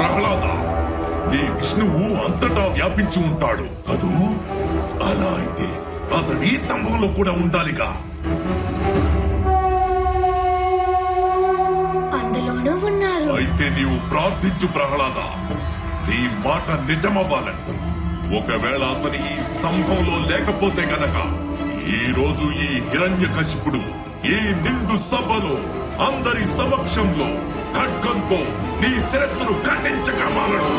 ప్రహ్లాద, నీ విష్ణువు అంతటా వ్యాపించి ఉంటాడు కదూ? అలా అయితే అతడు ఈ స్తంభంలో కూడా ఉండాలిగా. అందులోనూ ఉన్నారు. అయితే నీవు ప్రార్థించు ప్రహ్లాద, నీ మాట నిజమవ్వాలని. ఒకవేళ అతని ఈ స్తంభంలో లేకపోతే గనక ఈ రోజు ఈ హిరణ్యకశిపుడు ఈ నిండు సభలో అందరి సమక్షంలో ఖడ్గంతో నీ శిరస్సును ఖండించగలడు.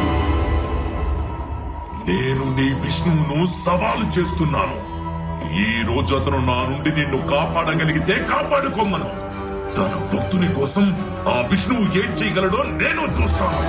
నేను నీ విష్ణువును సవాలు చేస్తున్నాను. ఈ రోజు అతను నా నుండి నిన్ను కాపాడగలిగితే కాపాడుకోమను. తన భక్తుని కోసం ఆ విష్ణువు ఏం చేయగలడో నేను చూస్తాను.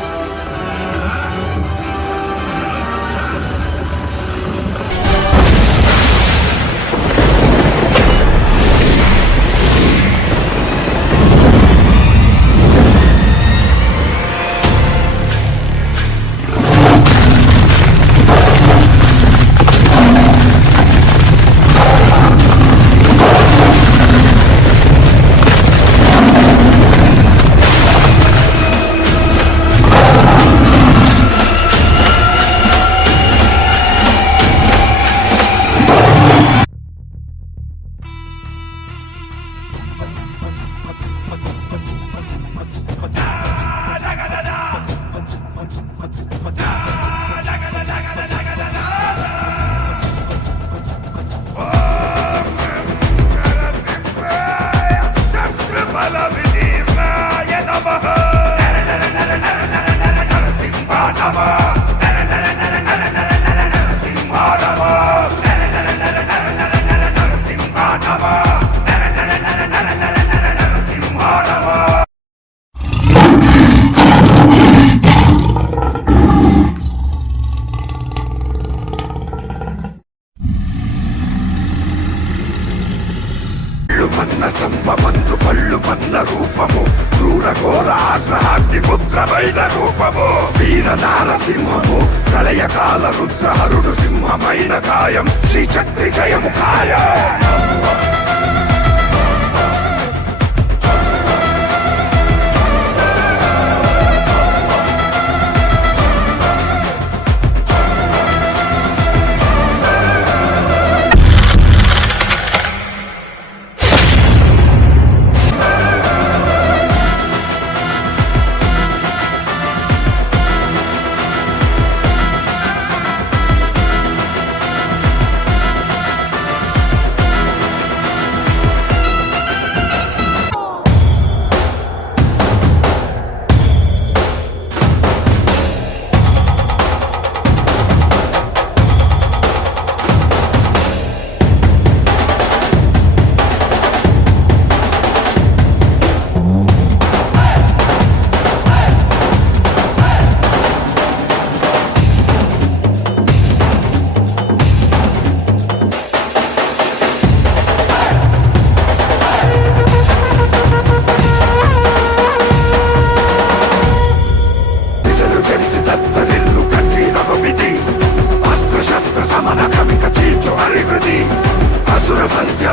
సంభమందు పళ్ళు పన్న రూపము, క్రూర ఘోర ఆగ్రహాగ్ని పుత్రమైన రూపము, వీర నారసింహము, ప్రళయకాల రుద్రహరుడు సింహమైన కాయం, శ్రీశక్తి జయము ఖాయం.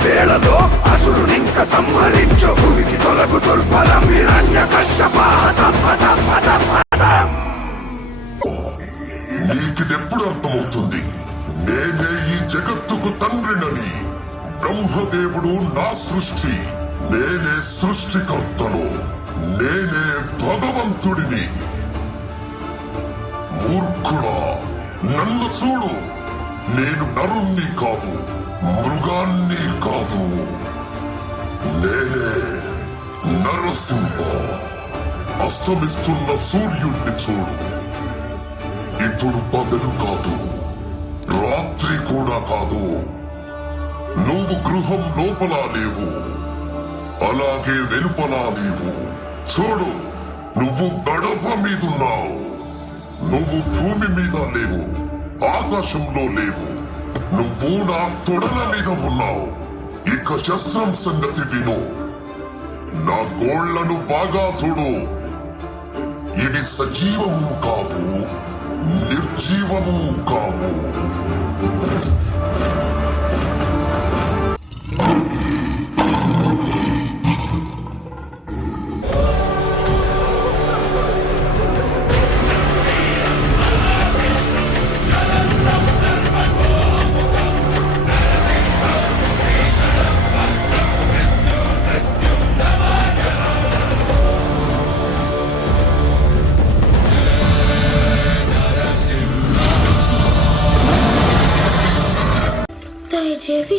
వేళలో అసురునింక సంహరించు, భూమికి తొలగు దుర్బలం హిరణ్యకశ్యపాహతం. నీకిదెప్పుడు అర్థమవుతుంది? నేనే ఈ జగత్తుకు తండ్రినని. బ్రహ్మదేవుడు నా సృష్టి, నేనే సృష్టికర్తను, నేనే భగవంతుడిని. మూర్ఖుడా, నన్ను చూడు. నేను నరుణ్ణి కాదు, మృగాన్ని కాదు. నేనే నరసింహ. అస్తమిస్తున్న సూర్యుడిని చూడు. ఇతడు పగలు కాదు, రాత్రి కూడా కాదు. నువ్వు గృహం లోపల లేవు, అలాగే వెలుపలా లేవు. చూడు, నువ్వు గడప మీదున్నావు. నువ్వు భూమి మీద లేవు, ఆకాశంలో లేవు. నువ్వు నా తొడల మీద ఉన్నావు. ఇక శస్త్రం సంగతి విను. నా గోళ్లను బాగా చూడు. ఇవి సజీవము కావు, నిర్జీవము కావు.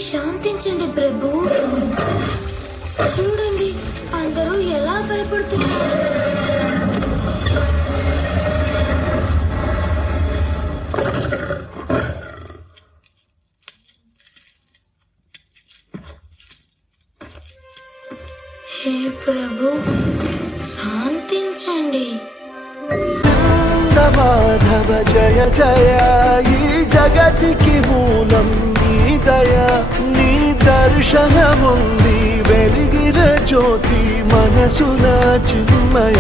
శాంతించండి ప్రభు. చూడండి అందరూ ఎలా భయపడుతున్నారు. హే ప్రభు, శాంతించండి. మాధవ జయ జయ, ఈ జగతికి మూలం నీ దయ. నీ దర్శనముంది వెలిగిన జ్యోతి మనసున చిన్మయ.